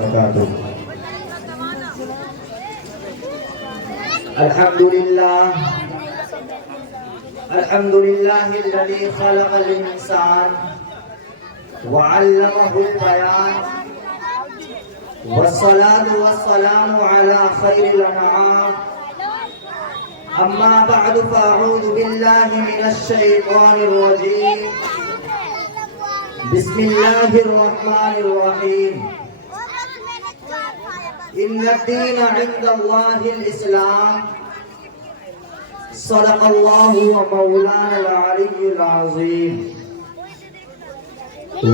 وبركاته. الحمد لله الذي خلق الإنسان وعلمه البيان، والصلاة والسلام على خير الأنعام. أما بعد فأعوذ بالله من الشيطان الرجيم. بسم الله الرحمن الرحيم. إن الدين عند الله الإسلام. صدق الله ومولانا العلي العظيم.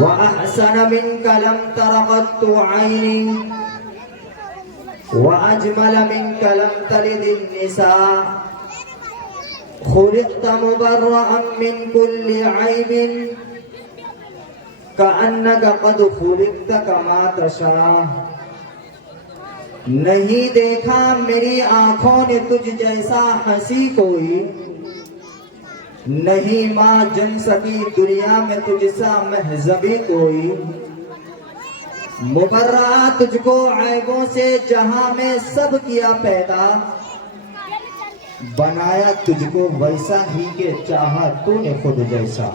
وأحسن منك لم تر قط عيني، وأجمل منك لم تلد النساء. خلقت مبرأ من كل عيب، كأنك قد خلقت كما تشاء. نہیں دیکھا میری آنکھوں نے تجھ جیسا ہنسی کوئی، نہیں ماں جن سکی دنیا میں تجھ سا مہذبی کوئی. مبرہ تجھ کو عیبوں سے جہاں میں سب کیا پیدا، بنایا تجھ کو ویسا ہی کہ چاہا تو نے خود جیسا.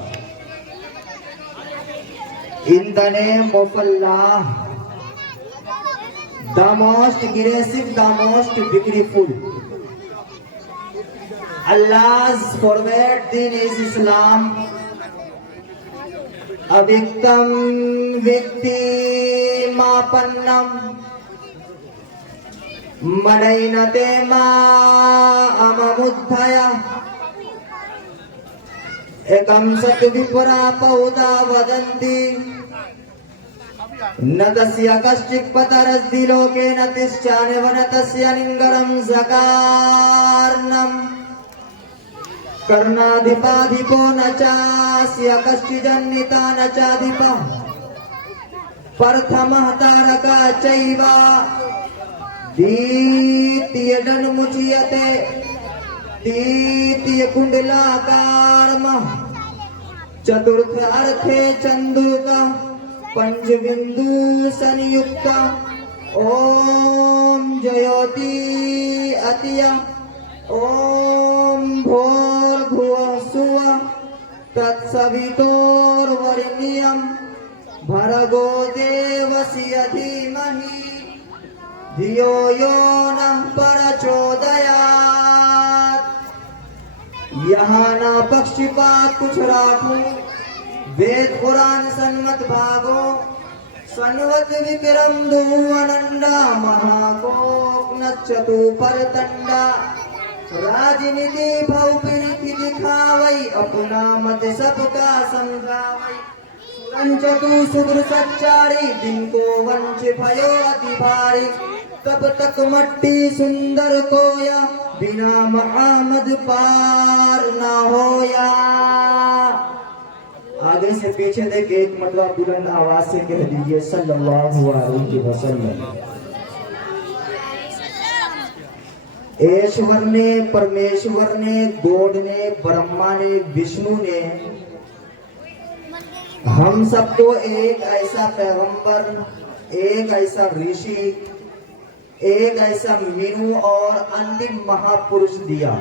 In the name of Allah, the most gracious, the most beautiful. Allah's forward deen is Islam. Aviktam viktimapannam manainate ma amamuddhaya. Ekam sat vipra pauda vadanti, نتسیا کشچک پترس دیلوکے نتشچانے ونتسیا ننگرم زکارنم کرنا دھپا دھپو نچاسیا کشچ جنتا نچا دھپا پرتھمہ تارکا چیوا دیتیہ ڈن مچیتے دیتیہ کنڈلا کارمہ چترتھ ارتھے چندوکا پنچ بندو سنیکتا اوم جیوتی اتیا اوم بھور بھوہ سوا تتسویتور ورنیم بھرگو دیوسی دھیمہی دھیو یو نہ پرچودیات. یہاں نہ پکشپات کچھ راکھوں، وید قرآن سنمت بھاگو سنوت وکرم دو اننڈا مہاکوک نچتو پرتنڈا. راجنیتی بھو پریتی دکھاوئی اپنا مت سب کا سمجھاوئی. سرنچتو سدر سچاری دن کو ونچ بھیو اتی بھاری. تب تک مٹی سندر کویا بنا محمد پار نہ ہویا. آگے سے پیچھے دیکھ ایک مرتبہ بلند آواز سے کہہ دیجئے صلی اللہ علیہ وسلم. ایشور نے، پرمیشور نے، گوڈ نے، برہما نے، وشنو نے ہم سب کو ایک ایسا پیغمبر، ایک ایسا ریشی، ایک ایسا مینو اور انتم مہا پرش دیا.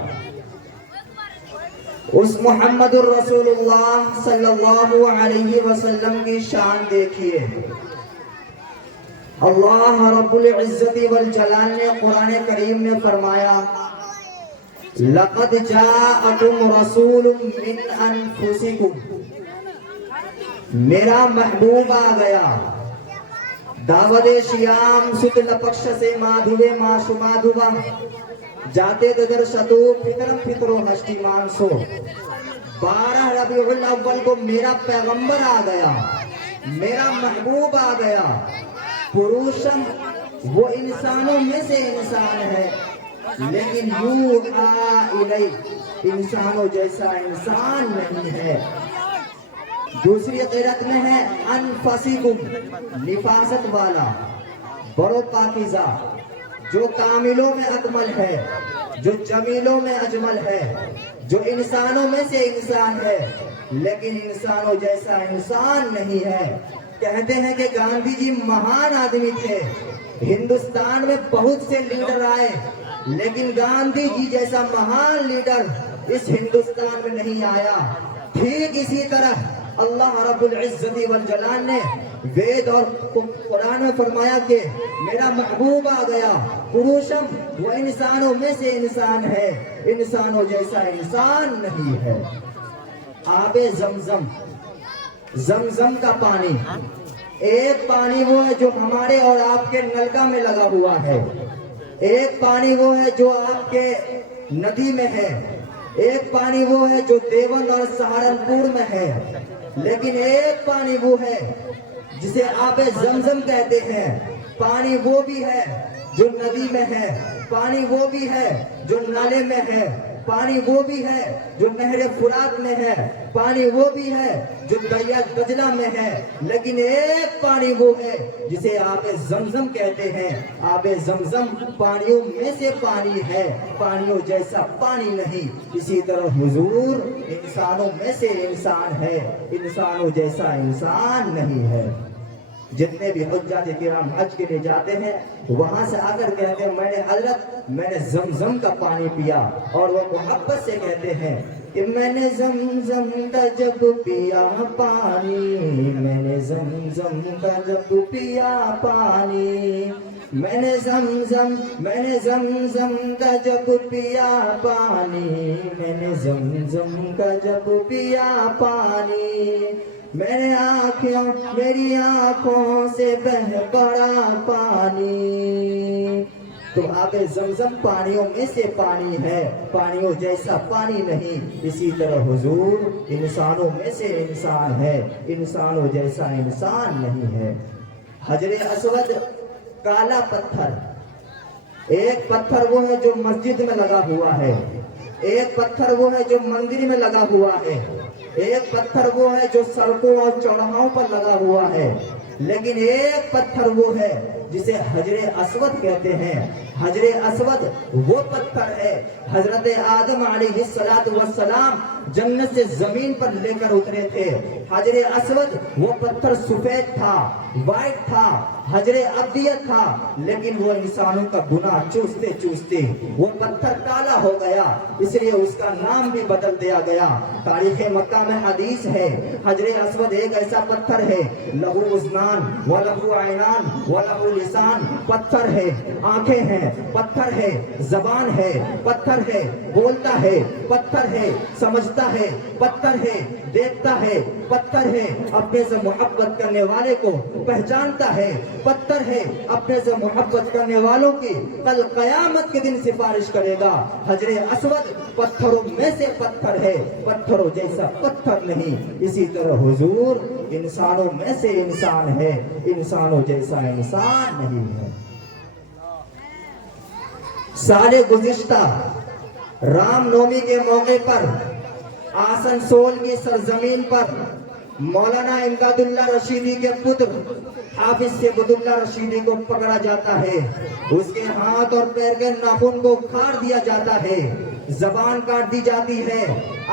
اس محمد الرسول اللہ صلی اللہ علیہ وسلم کی شان دیکھیے. اللہ رب العزت والجلال نے قرآن کریم میں فرمایا لَقَدْ جَاءَكُمْ رَسُولٌ مِّنْ أَنفُسِكُمْ. میرا محبوب آ گیا. دعوت شیام ست لپکش سے مادھوے ماشو مادھوا جاتے ددر شتو فطرم فطرو ہشتی مانسو. 12 ربیع الاول کو میرا پیغمبر آ گیا، میرا محبوب آ گیا. پروشم وہ انسانوں میں سے انسان ہے، لیکن یوحا الی انسانوں جیسا انسان نہیں ہے. دوسری قرأت میں ہے انفسکم نفاست والا، برو پاکیزہ، جو کاملوں میں اکمل ہے، جو جمیلوں میں اجمل ہے، جو انسانوں میں سے انسان ہے لیکن انسانوں جیسا انسان نہیں ہے. کہتے ہیں کہ گاندھی جی مہان آدمی تھے، ہندوستان میں بہت سے لیڈر آئے لیکن گاندھی جی جیسا مہان لیڈر اس ہندوستان میں نہیں آیا۔ ٹھیک اسی طرح اللہ رب العزت والجلال نے وید اور قرآن میں فرمایا کہ میرا محبوب آ گیا، پروشم وہ انسانوں میں سے انسان ہے، انسانوں جیسا انسان نہیں ہے۔ آب زمزم، زمزم کا پانی، ایک پانی وہ ہے جو ہمارے اور آپ کے نلکا میں لگا ہوا ہے، ایک پانی وہ ہے جو آپ کے ندی میں ہے، ایک پانی وہ ہے جو دیوبند اور سہارنپور میں ہے، لیکن ایک پانی وہ ہے جسے آب زمزم کہتے ہیں۔ پانی وہ بھی ہے جو ندی میں ہے، پانی وہ بھی ہے جو نالے میں ہے، پانی وہ بھی ہے جو نہر فرات میں ہے، پانی وہ بھی ہے جو دریا دجلہ میں ہے، لیکن ایک پانی وہ ہے جسے آب زمزم کہتے ہیں۔ آب زمزم پانیوں میں سے پانی ہے، پانیوں جیسا پانی نہیں۔ اسی طرح حضور انسانوں میں سے انسان ہے، انسانوں جیسا انسان نہیں ہے۔ جتنے بھی حجاج کرام حج کے لیے جاتے ہیں وہاں سے آ کر کہتے ہیں میں نے حضرت میں نے زمزم کا پانی پیا، اور وہ محبت سے کہتے ہیں کہ میں نے زمزم کا جب پیا پانی، میں نے زمزم کا جب پیا پانی، میں نے زمزم کا جب پیا پانی، میں نے زمزم کا جب پیا پانی، میری آنکھوں سے بہہ پڑا پانی۔ تو آب زمزم پانیوں میں سے پانی ہے، پانیوں جیسا پانی نہیں۔ اسی طرح حضور انسانوں میں سے انسان ہے، انسانوں جیسا انسان نہیں ہے۔ حجر اسود کالا پتھر، ایک پتھر وہ ہے جو مسجد میں لگا ہوا ہے، ایک پتھر وہ ہے جو مندر میں لگا ہوا ہے، ایک پتھر وہ ہے جو سڑکوں اور چوراہوں پر لگا ہوا ہے، لیکن ایک پتھر وہ ہے جسے حجر اسود کہتے ہیں۔ حجر اسود وہ پتھر ہے حضرت آدم علیہ السلام جنت سے زمین پر لے کر اترے تھے۔ حجر اسود وہ پتھر سفید تھا، وائٹ تھا، حجر ابیض تھا، لیکن وہ انسانوں کا گناہ چوستے چوستے وہ پتھر کالا ہو گیا، اس لیے اس کا نام بھی بدل دیا گیا۔ تاریخ مکہ میں حدیث ہے حجر اسود ایک ایسا پتھر ہے لہو اذنان ولہو عینان ولہو لسان، پتھر ہے، آنکھیں ہیں، پتھر ہے، زبان ہے، پتھر ہے، بولتا ہے، پتھر ہے، سمجھتا ہے، پتھر ہے، دیکھتا ہے، پتھر ہے، اپنے سے محبت کرنے والے کو پہچانتا ہے، پتھر ہے، اپنے سے محبت کرنے والوں کی کل قیامت کے دن سفارش کرے گا۔ حجر اسود پتھروں میں سے پتھر ہے، پتھروں جیسا پتھر نہیں۔ اسی طرح حضور انسانوں میں سے انسان ہے، انسانوں جیسا انسان نہیں ہے۔ سال گزشتہ رام نومی کے موقع پر آسنسول کی سرزمین پر مولانا امداد اللہ رشیدی کے پتر حافظ عبد اللہ رشیدی کو پکڑا جاتا ہے، اس کے ہاتھ اور پیر کے ناخن کو اکھاڑ دیا جاتا ہے، زبان کاٹ دی جاتی ہے،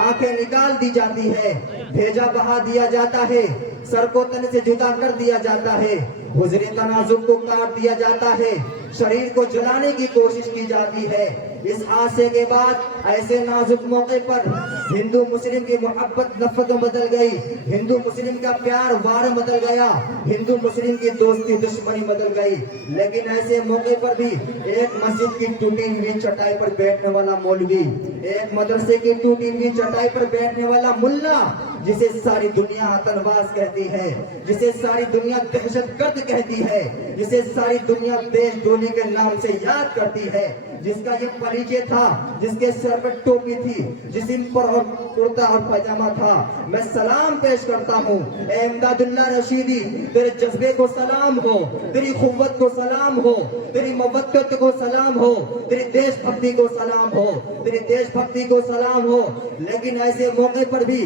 آنکھیں نکال دی جاتی ہے، بھیجا بہا دیا جاتا ہے، سر کو تن سے جدا کر دیا جاتا ہے، حضر تناسب کو کاٹ دیا جاتا ہے، شریر کو جلانے کی کوشش کی جاتی ہے۔ اس حادثے کے بعد ایسے نازک موقع پر ہندو مسلم کی محبت نفرت بدل گئی، ہندو مسلم کا پیار وار بدل گیا، ہندو مسلم کی دوستی دشمنی بدل گئی۔ لیکن ایسے موقع پر بھی ایک مسجد کی ٹوٹی ہوئی چٹائی پر بیٹھنے والا مولوی، ایک مدرسے کی ٹوٹی ہوئی چٹائی پر بیٹھنے والا ملا، جسے ساری دنیا آتنکواز کہتی ہے، جسے ساری دنیا دہشت گرد کہتی ہے، جسے ساری دنیا دیش ڈولی کے نام سے یاد کرتی ہے، جس کا یہ پریچے تھا، جس کے سر پر ٹوپی تھی، جسم پر اور کرتا اور پاجامہ تھا، میں سلام پیش کرتا ہوں۔ اے امداد اللہ رشیدی، تیرے جذبے کو سلام ہو، تیری قوت کو سلام ہو، تیری موقت کو سلام ہو، تیری دیش بھکتی کو سلام ہو، تیری دیش بھکتی کو سلام ہو۔ لیکن ایسے موقع پر بھی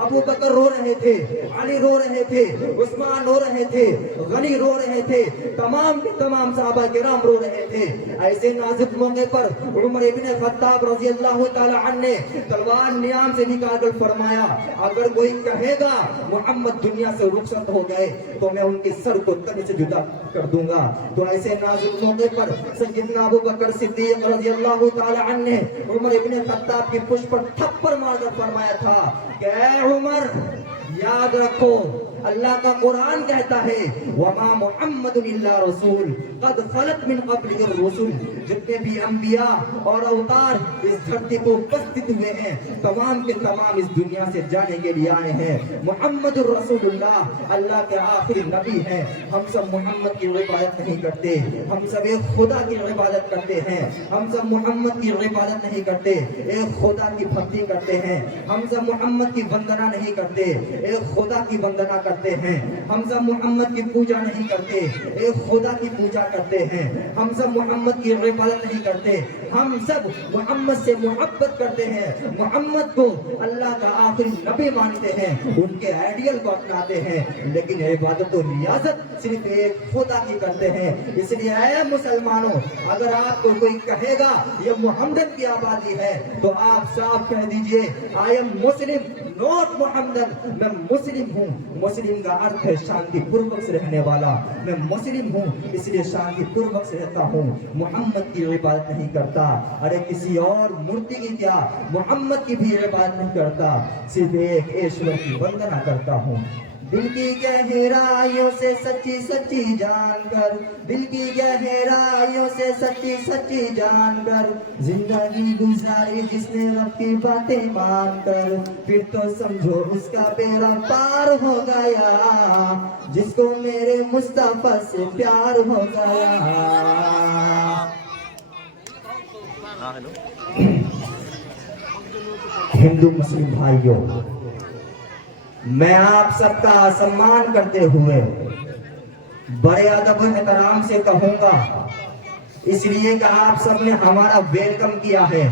ابو بکر رو رہے تھے, علی رو رہے تھے, عثمان رو رہے تھے, غنی رو رہے تھے, تمام کے تمام صحابہ کرام رو رہے تھے. ایسے نازک موقع پر عمر ابن خطاب رضی اللہ تعالی عنہ نے تلوار نیام سے نکال کر فرمایا, اگر کوئی کہے گا محمد دنیا سے رخصت ہو گئے تو میں ان کے سر کو تن سے جدا کر دوں گا. تو ایسے نازک موقع پر سیدنا ابو بکر صدیق رضی اللہ تعالی عنہ نے عمر ابن خطاب کی پشت پر تھپڑ مار کر فرمایا تھا کہ اے عمر, یاد رکھو اللہ کا قرآن کہتا ہے وما محمد الا رسول قد خلت من قبلہ الرسل, جتنے بھی انبیاء اور اوتار اس دھرتی کو اپستھت ہوئے ہیں تمام کے تمام اس دنیا سے جانے کے لیے آئے ہیں. محمد الرسول اللہ اللہ کے آخری نبی ہیں. ہم سب محمد کی عبادت نہیں کرتے, ہم سب ایک خدا کی عبادت کرتے ہیں. ہم سب محمد کی عبادت نہیں کرتے, ایک خدا کی بھکتی کرتے ہیں. ہم سب محمد کی وندنا نہیں کرتے, ایک خدا کی وندنا کرتے ہیں. ہم سب محمد کی پوجا نہیں کرتے, ایک خدا کی پوجا کرتے ہیں. ہم سب محمد کی عبادت نہیں کرتے, ہم سب محمد سے محبت کرتے ہیں. محمد کو اللہ کا آخری نبی مانتے ہیں, ان کے آئیڈیل کو اپناتے ہیں, لیکن عبادت و ریاضت صرف ایک خدا کی کرتے ہیں. اس لیے اے مسلمانوں, اگر آپ کو کوئی کہے گا یہ محمد کی آبادی ہے تو آپ صاف کہہ دیجئے آئی ایم مسلم نوٹ محمدن, میں مسلم ہوں. مسلم کا ارتھ ہے شانتی پوروک سے رہنے والا. میں مسلم ہوں اس لیے شانتی پوروک سے رہتا ہوں, محمد کی عبادت نہیں کرتا. ارے کسی اور مورتی کی کیا, محمد کی بھی عبادت نہیں کرتا, صرف ایک ایشور کی وندنا کرتا ہوں. دل کی گہرائیوں سے سچی سچی جان کر, دل کی گہرائیوں سے سچی سچی جان کر زندگی گزاری جس نے رب کی باتیں مان کر, پھر تو سمجھو اس کا بیڑا پار ہو گیا جس کو میرے مصطفیٰ سے پیار ہو گیا. ہندو مسلم بھائیوں, میں آپ سب کا سمان کرتے ہوئے بڑے ادب و احترام سے کہوں گا, اس لیے کہ آپ سب نے ہمارا ویلکم کیا ہے,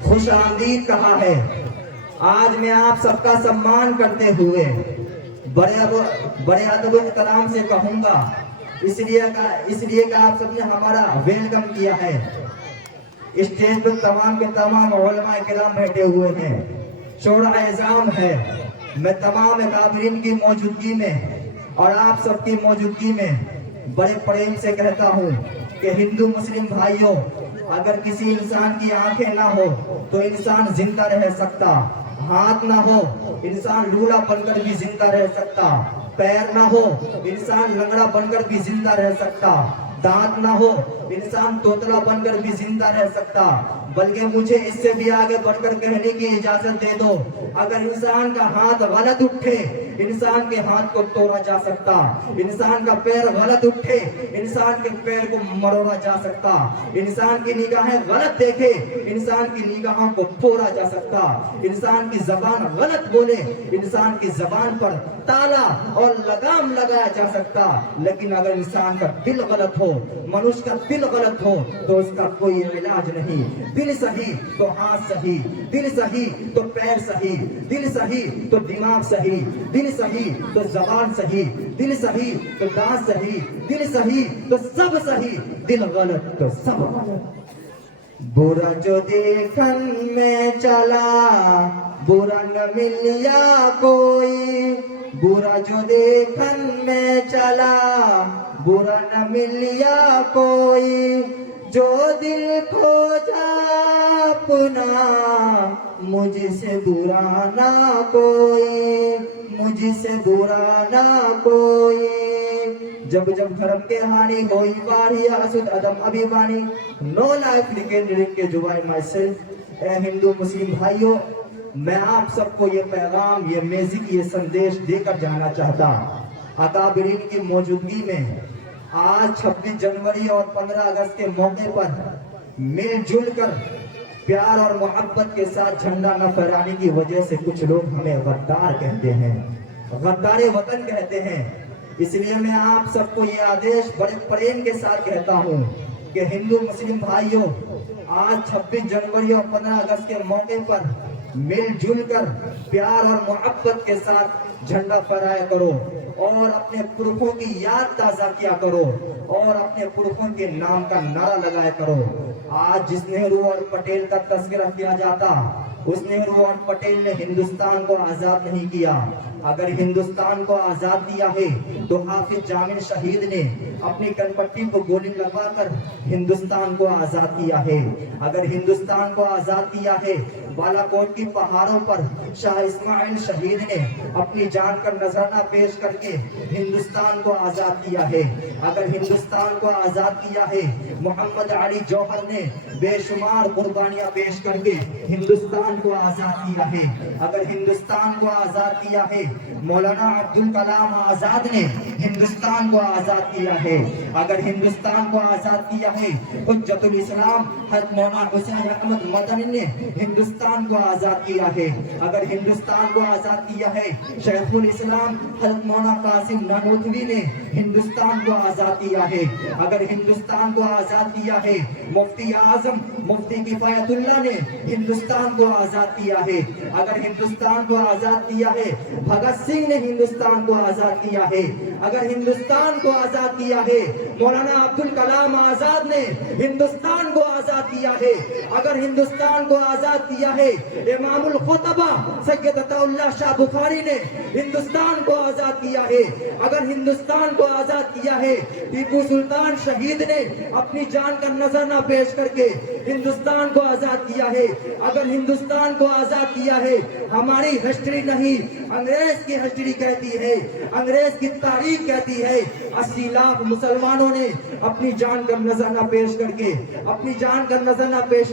خوش آمدید کہا ہے. آج میں آپ سب کا سمان کرتے ہوئے بڑے ادب و احترام سے کہوں گا, اس لیے کہ آپ سب نے ہمارا ویلکم کیا ہے. اسٹیج پر تمام کے تمام علماء کرام بیٹھے ہوئے ہیں, شورا اعظام ہے. میں تمام اکابرین کی موجودگی میں اور آپ سب کی موجودگی میں بڑے پریم سے کہتا ہوں کہ ہندو مسلم بھائیوں, اگر کسی انسان کی آنکھیں نہ ہو تو انسان زندہ رہ سکتا, ہاتھ نہ ہو انسان لولا بن کر بھی زندہ رہ سکتا, پیر نہ ہو انسان لنگڑا بن کر بھی زندہ رہ سکتا, دانت نہ ہو انسان توتلا بن کر بھی زندہ رہ سکتا. بلکہ مجھے اس سے بھی آگے بڑھ کر کہنے کی اجازت دے دو, اگر انسان کا ہاتھ غلط اٹھے انسان کے ہاتھ کو توڑا جا سکتا, انسان کا پیر غلط اٹھے انسان کے پیر کو مروڑا جا سکتا, انسان کی نگاہیں غلط دیکھے انسان کی نگاہوں کو پھوڑا جا سکتا, انسان کی زبان غلط بولے انسان کی زبان پر تالا اور لگام لگایا جا سکتا. لیکن اگر انسان کا دل غلط ہو, منوش کا دل غلط ہو تو اس کا کوئی علاج نہیں. دل صحیح تو ہاتھ صحیح, دل صحیح تو پیر صحیح, دل صحیح تو دماغ صحیح, دل صحیح تو زبان صحیح, دل صحیح تو دانت صحیح, دل صحیح تو سب صحیح, دل غلط تو سب غلط. برا جو دیکھن میں چلا برا نہ ملیا کوئی, برا جو دیکھن میں چلا برا نہ ملیا کوئی, جو دل کھو جا اپنا مجھ سے برا نہ کوئی, مجھ سے برا نہ کوئی. جب جب دھرم کے ہانی ہوئی باری اسد ادم ابھیمانی, نو لائف لیکنڈرنگ کے جوائے مائی سیلف. اے ہندو مسلم بھائیوں, میں آپ سب کو یہ پیغام, یہ میوزک, یہ سندیش دے کر جانا چاہتا. اکابرین کی موجودگی میں آج 26 جنوری اور 15 اگست کے موقع پر مل جل کر پیار اور محبت کے ساتھ جھنڈا نہ پھہرانے کی وجہ سے کچھ لوگ ہمیں غدار کہتے ہیں, غدار وطن کہتے ہیں. اس لیے میں آپ سب کو یہ آدیش بڑے پریم کے ساتھ کہتا ہوں کہ ہندو مسلم بھائیوں, آج 26 جنوری اور 15 اگست کے موقع پر مل جل کر پیار اور محبت کے ساتھ جھنڈا فہرایا کرو اور اپنے پرکھوں کی یاد تازہ کیا کرو اور اپنے پرکھوں کے نام کا نعرہ لگایا کرو۔ آج جس نہرو اور پٹیل کا تذکرہ کیا جاتا، اس نہرو اور پٹیل نے ہندوستان کو آزاد نہیں کیا۔ اگر ہندوستان کو آزاد کیا ہے تو حافظ جامن شہید نے اپنی کن پٹی کو گولی لگوا کر ہندوستان کو آزاد کیا ہے۔ اگر ہندوستان کو آزاد کیا ہے بالا کوٹ کی پہاڑوں پر شاہ اسماعیل شہید نے اپنی جان کا نذرانہ پیش کر کے ہندوستان کو آزاد کیا ہے۔ اگر ہندوستان کو آزاد کیا ہے محمد علی جوہر نے بے شمار قربانیاں پیش کر کے ہندوستان کو آزاد کیا ہے۔ اگر ہندوستان کو آزاد کیا ہے مولانا عبدالکلام آزاد نے ہندوستان کو آزاد کیا ہے۔ اگر ہندوستان کو آزاد کیا ہے حجت الاسلام حضرت مولانا حسین احمد مدنی نے ہندوستان کو آزاد کیا ہے۔ اگر ہندوستان کو آزاد کیا ہے شیخ الاسلام حضرت مولانا قاسم نانوتوی نے ہندوستان کو آزاد کیا ہے۔ اگر ہندوستان کو آزاد کیا ہے مفتی اعظم مفتی کفایت اللہ نے ہندوستان کو آزاد کیا ہے۔ اگر ہندوستان کو آزاد کیا ہے بھگت سنگھ نے ہندوستان کو آزاد کیا ہے۔ اگر ہندوستان کو آزاد کیا ہے مولانا عبدالکلام آزاد نے ہندوستان کو آزاد کیا ہے۔ اگر ہندوستان کو آزاد کیا ہے امام الخطبہ سید عطا اللہ شاہ بخاری نے ہندوستان کو آزاد کیا ہے۔ اگر ہندوستان کو آزاد کیا ہے ٹیپو سلطان شہید نے اپنی جان کا نذرانہ پیش کر کے ہندوستان کو آزاد کیا ہے۔ اگر ہندوستان کو آزاد کیا ہے ہماری ہسٹری نہیں انگریز کی ہسٹری کہتی ہے، انگریز کی تاریخ کہتی ہے 80 لاکھ مسلمانوں نے اپنی جان کا نذرانہ پیش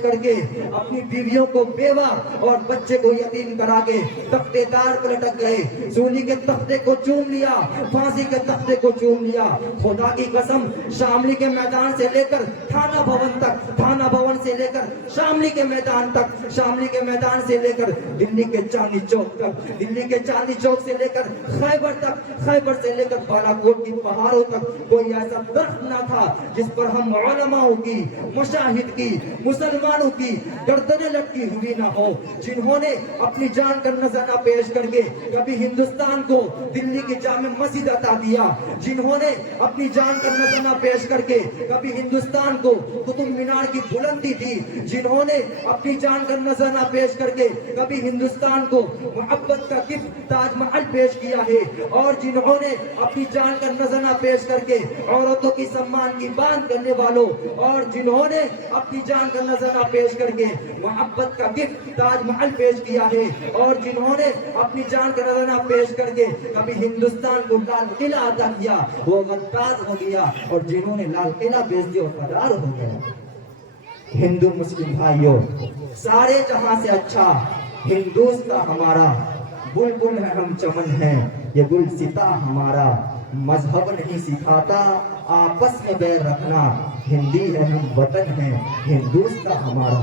کر کے اپنی بیویوں کو بیوہ اور بچے کو یتیم کرا کے تختے دار پر لٹک گئے، سولی کے تختے کو چوم لیا، پھانسی کے تختے کو چوم لیا۔ خدا کی قسم شاملی کے میدان سے لے کر تھانہ بھون تک، تھانہ بھون سے لے کر شاملی کے میدان تک، شاملی کے میدان سے لے کر دلی کے چاندنی چوک تک، دلی کے چاندنی چوک سے لے کر خیبر تک، خیبر سے لے کر بالا کوٹ کی پہاڑوں تک کوئی ایسا درخت نہ تھا جس پر ہم علماء کی، مشاہد کی، مسلمانوں کی گردنیں لٹکی ہوئی نہ ہو، جنہوں نے اپنی جان کا نذرانہ پیش کر کے کبھی ہندوستان کو دلی کی جامع مسجد عطا دیا، جنہوں نے اپنی جان کا نذرانہ پیش کر کے کبھی ہندوستان کو قطب مینار کی بلندی دی، جنہوں نے اپنی جان کا نذرانہ پیش کر کے کبھی ہندوستان کو محبت کا گفٹ تاج محل پیش کیا ہے، اور جنہوں نے اپنی جان کا نذرانہ پیش کر کے عورتوں کی سمان کی بات کرنے والوں، اور جنہوں نے اپنی جان کا نذرانہ پیش کر کے محبت کا گفٹ تاج محل پیش کیا ہے، اور جنہوں نے اپنی جان کا نذرانہ پیش کر کے کبھی ہندوستان کو لال قلعہ عطا کیا وہ غدار ہو گیا، اور جنہوں نے لال قلعہ بیچ دیا وہ فرار ہو گیا۔ ہندو مسلم بھائیوں، سارے جہاں سے اچھا ہندوستان ہمارا، بلبل ہے ہم چمن ہیں یہ گل ستا ہمارا، مذہب نہیں سکھاتا آپس میں بیر رکھنا، ہندی ہے ہم وطن ہیں ہندوستان ہمارا۔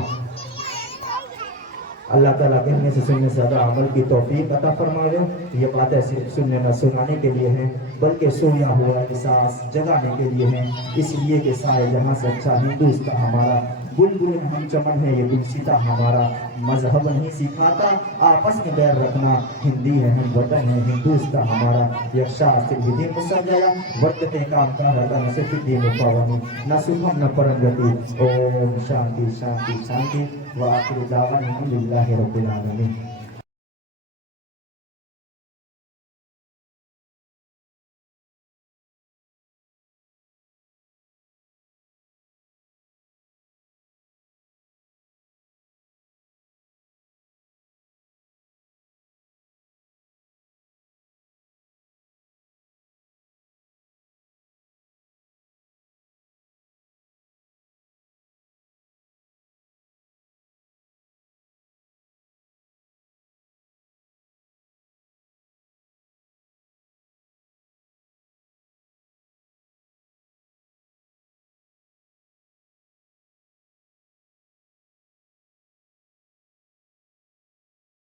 اللہ تعالیٰ کہنے سے سننے سے زیادہ عمل کی توفیق عطا فرمائے۔ یہ باتیں صرف سننے نہ سنانے کے لیے ہیں بلکہ سویا ہوا احساس جگانے کے لیے ہیں، اس لیے کہ سارے جہاں سے اچھا ہندوستان ہمارا، بلبل ہم چمن ہے یہ گلستہ ہمارا، مذہب نہیں سکھاتا آپس میں بیر رکھنا، ہندی ہے ہم وطن ہے ہندوستان ہمارا۔ یکشا سرودی مسجیا ورتتے کام کارتن سفیدی مپاونی نہ سبھم نہ پرنگتی۔ اوم شانتی شانتی شانتی وآخر دعوانا الحمدللہ رب العالمین۔